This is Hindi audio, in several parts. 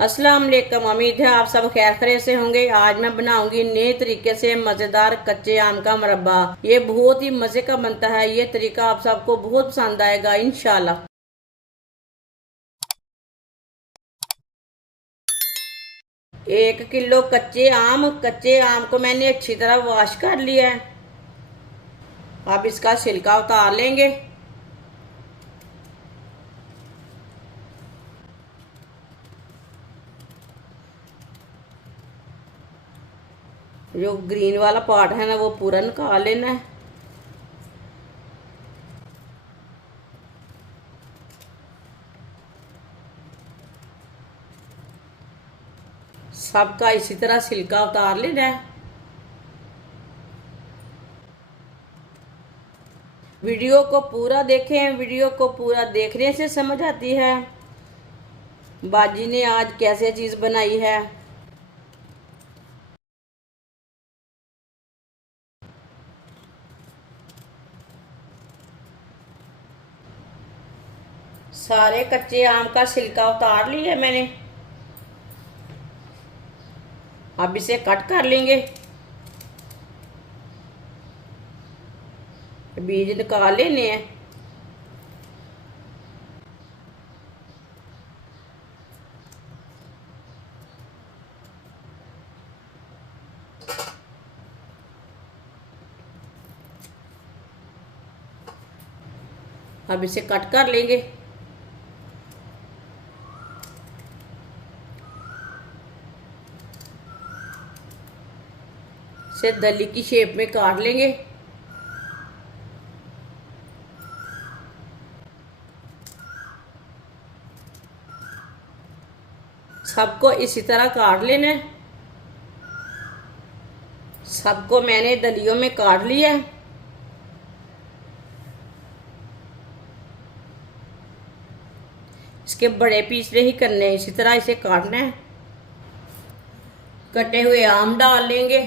अस्सलाम वालेकुम। उम्मीद है आप सब खैर खैरियत से होंगे। आज मैं बनाऊंगी नए तरीके से मजेदार कच्चे आम का मुरब्बा। ये बहुत ही मजे का बनता है। ये तरीका आप सबको बहुत पसंद आएगा इंशाल्लाह। 1 किलो कच्चे आम को मैंने अच्छी तरह वॉश कर लिया है। अब इसका छिलका उतार लेंगे। जो ग्रीन वाला पार्ट है ना वो पूरा निकाल लेना है। सबका इसी तरह छिलका उतार लेना है। वीडियो को पूरा देखें। वीडियो को पूरा देखने से समझ आती है बाजी ने आज कैसे चीज बनाई है। सारे कच्चे आम का छिलका उतार लिया मैंने। अब इसे कट कर लेंगे। बीज निकाल लेने हैं। अब इसे कट कर लेंगे। इसे दली की शेप में काट लेंगे। सबको इसी तरह काट लेना है। सबको मैंने दलियों में काट लिया है। इसके बड़े पीस नहीं करने, इसी तरह इसे काटना है। कटे हुए आम डाल लेंगे।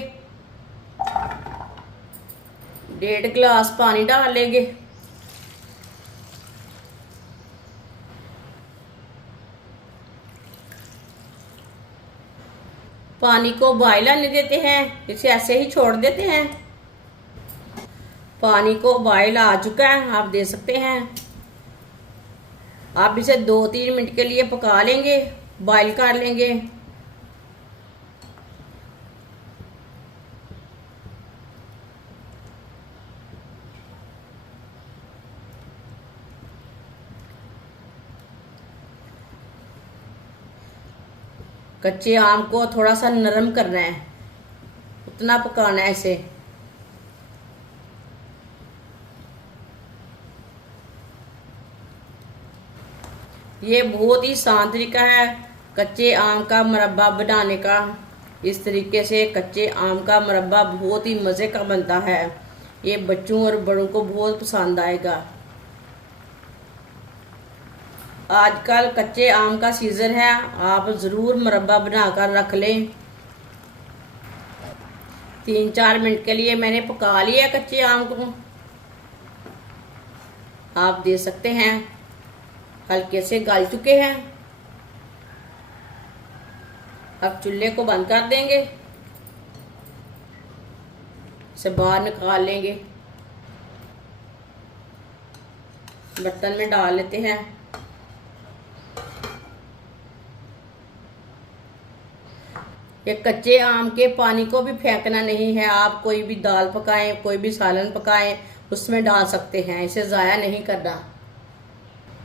1.5 गिलास पानी डाल लेंगे। पानी को बॉयल आने देते हैं। इसे ऐसे ही छोड़ देते हैं। पानी को बॉयल आ चुका है, आप देख सकते हैं। आप इसे 2-3 मिनट के लिए पका लेंगे, बॉयल कर लेंगे। कच्चे आम को थोड़ा सा नरम करना है, उतना पकाना है इसे। ये बहुत ही आसान तरीका है कच्चे आम का मुरब्बा बनाने का। इस तरीके से कच्चे आम का मुरब्बा बहुत ही मज़े का बनता है। ये बच्चों और बड़ों को बहुत पसंद आएगा। आजकल कच्चे आम का सीज़न है, आप ज़रूर मुरब्बा बनाकर रख लें। 3-4 मिनट के लिए मैंने पका लिया कच्चे आम को। आप देख सकते हैं हल्के से गल चुके हैं। अब चूल्हे को बंद कर देंगे। इसे बाहर निकाल लेंगे। बर्तन में डाल लेते हैं। ये कच्चे आम के पानी को भी फेंकना नहीं है। आप कोई भी दाल पकाएं, कोई भी सालन पकाएं, उसमें डाल सकते हैं। इसे ज़ाया नहीं करना।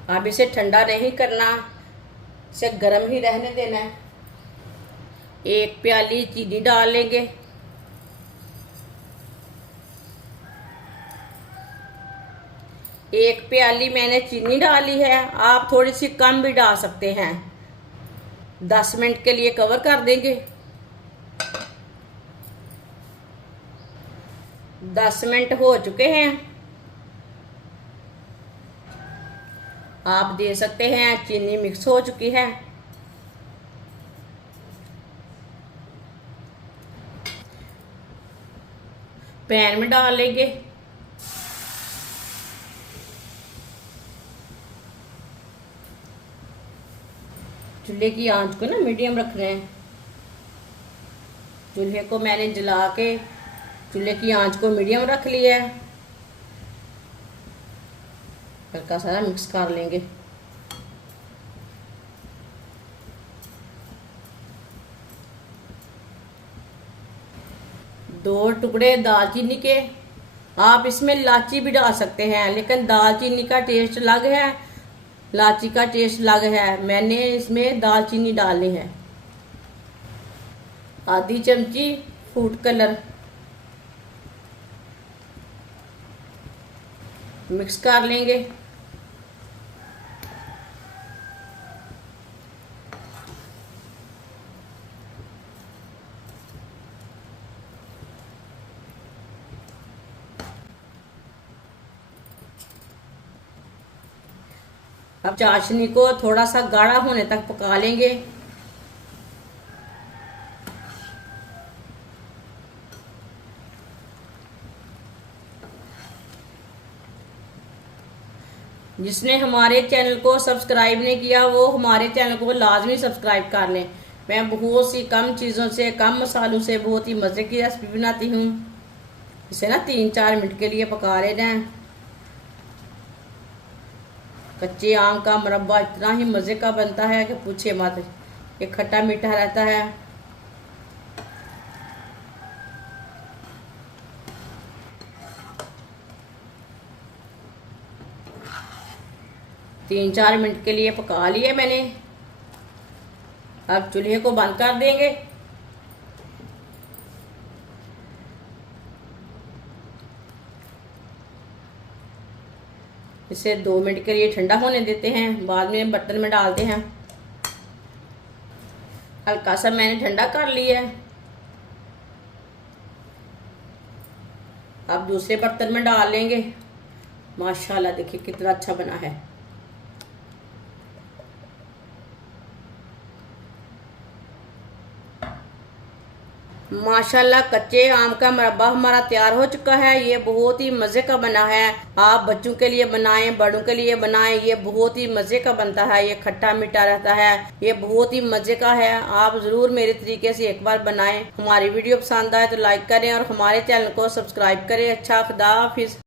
अब इसे ठंडा नहीं करना, इसे गर्म ही रहने देना है। 1 प्याली चीनी डाल लेंगे। एक प्याली मैंने चीनी डाली है, आप थोड़ी सी कम भी डाल सकते हैं। 10 मिनट के लिए कवर कर देंगे। 10 मिनट हो चुके हैं। आप देख सकते हैं चीनी मिक्स हो चुकी है। पैन में डाल लेंगे। चूल्हे की आंच को ना मीडियम रख रहे हैं। चूल्हे को मैंने जला के चूल्हे की आंच को मीडियम रख लिया है। हल्का सा मिक्स कर लेंगे। दो टुकड़े दालचीनी के, आप इसमें इलायची भी डाल सकते हैं, लेकिन दालचीनी का टेस्ट अलग है, इलायची का टेस्ट अलग है। मैंने इसमें दालचीनी डालनी है। आधी चमची फूड कलर मिक्स कर लेंगे। अब चाशनी को थोड़ा सा गाढ़ा होने तक पका लेंगे। जिसने हमारे चैनल को सब्सक्राइब नहीं किया वो हमारे चैनल को लाजमी सब्सक्राइब कर लें। मैं बहुत सी कम चीज़ों से, कम मसालों से बहुत ही मज़े की रेसिपी बनाती हूँ। इसे ना 3-4 मिनट के लिए पका लेना है। कच्चे आम का मुरब्बा इतना ही मज़े का बनता है कि पूछे मत। ये खट्टा मीठा रहता है। तीन 4 मिनट के लिए पका लिए मैंने। अब चूल्हे को बंद कर देंगे। इसे 2 मिनट के लिए ठंडा होने देते हैं, बाद में बर्तन में डालते हैं। हल्का सा मैंने ठंडा कर लिया है। अब दूसरे बर्तन में डाल लेंगे। माशाल्लाह देखिए कितना अच्छा बना है। माशाल्लाह कच्चे आम का मुरब्बा हमारा तैयार हो चुका है। ये बहुत ही मज़े का बना है। आप बच्चों के लिए बनाएं, बड़ों के लिए बनाएं। ये बहुत ही मज़े का बनता है। ये खट्टा मीठा रहता है। ये बहुत ही मज़े का है। आप ज़रूर मेरे तरीके से एक बार बनाएं। हमारी वीडियो पसंद आए तो लाइक करें और हमारे चैनल को सब्सक्राइब करें। अच्छा, खुदा हाफिज़।